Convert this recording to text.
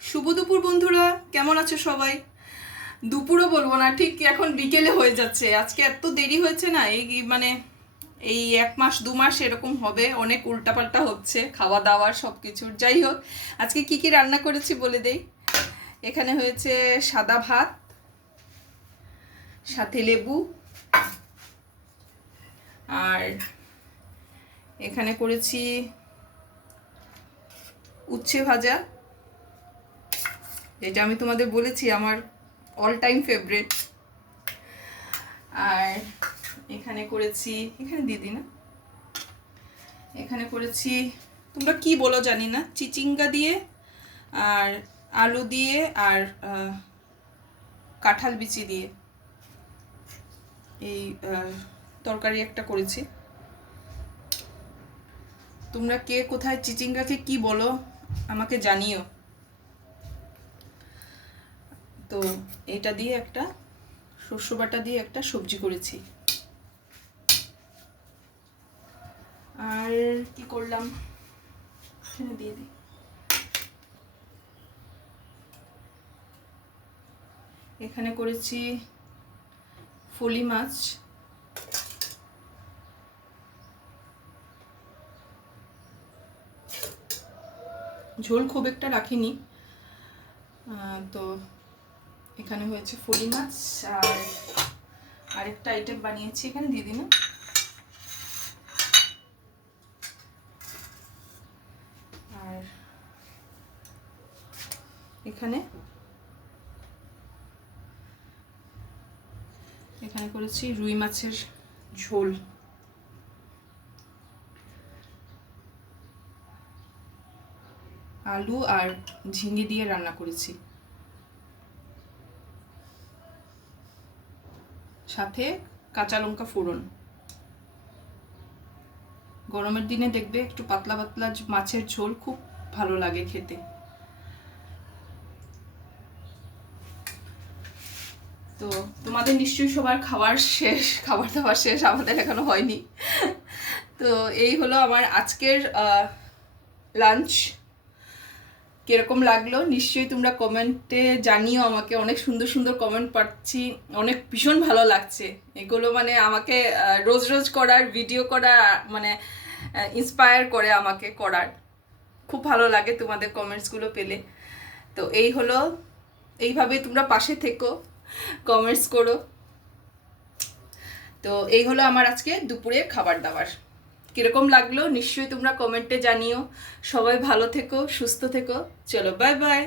শুভ দুপুর বন্ধুরা, কেমন আছো সবাই? দুপুরও বলবো না, ঠিক এখন বিকেলে হয়ে যাচ্ছে। আজকে এত দেরি হয়েছে না, এই মানে এই 1 মাস 2 মাস এরকম হবে, অনেক উল্টাপাল্টা হচ্ছে খাওয়া দাওয়ার সব কিছুর। যাই হোক, আজকে কি কি রান্না করেছি বলে দেই। এখানে হয়েছে সাদা ভাত, সাথে লেবু, আর এখানে করেছি উচ্ছে ভাজা, যেটা আমি তোমাদের বলেছি আমার অল টাইম ফেভারিট। আর এখানে করেছি, এখানে দিদি না, এখানে করেছি, তোমরা কি বলো জানি না, চিচিঙ্গা দিয়ে আর আলু দিয়ে আর কাঁঠাল বিচি দিয়ে এই তরকারি একটা করেছি। তোমরা কে কোথায় চিচিঙ্গাকে কি বলো আমাকে জানিও। তো এটা দিয়ে একটা শস্য বাটা দিয়ে একটা সবজি করেছি। আর কি করলাম এখানে দিয়ে দিই, এখানে করেছি ফলি মাছ, ঝোল খুব একটা রাখিনি। তো এখানে হয়েছে ফলি মাছ, আর আরেকটা আইটেম বানিয়েছি, এখানে দিয়ে দিই না, আর এখানে এখানে করেছি রুই মাছের ঝোল। আলু আর ঝিঙে দিয়ে রান্না করেছি, সাথে কাঁচা লঙ্কা ফোড়ন। গরমের দিনে দেখবে একটু পাতলা পাতলা মাছের ঝোল খুব ভালো লাগে খেতে। তো তোমাদের নিশ্চয়ই সবার খাবার শেষ, খাবার দাবার শেষ, আমাদের এখনো হয়নি। তো এই হলো আমার আজকের লাঞ্চ। কিরকম লাগলো নিশ্চয়ই তোমরা কমেন্টে জানিও আমাকে। অনেক সুন্দর সুন্দর কমেন্ট পাচ্ছি, অনেক ভীষণ ভালো লাগছে এগুলো। মানে আমাকে রোজ রোজ করার ভিডিও করা মানে ইন্সপায়ার করে আমাকে করার। খুব ভালো লাগে তোমাদের কমেন্টসগুলো পেলে। তো এই হলো, এইভাবে তোমরা পাশে থেকো, কমেন্টস করো। তো এই হলো আমার আজকে দুপুরের খাবার দাবার। কিরকম লাগলো নিশ্চয়ই তোমরা কমেন্টে জানিও। সবাই ভালো থেকো, সুস্থ থেকো। চলো, বাই বাই।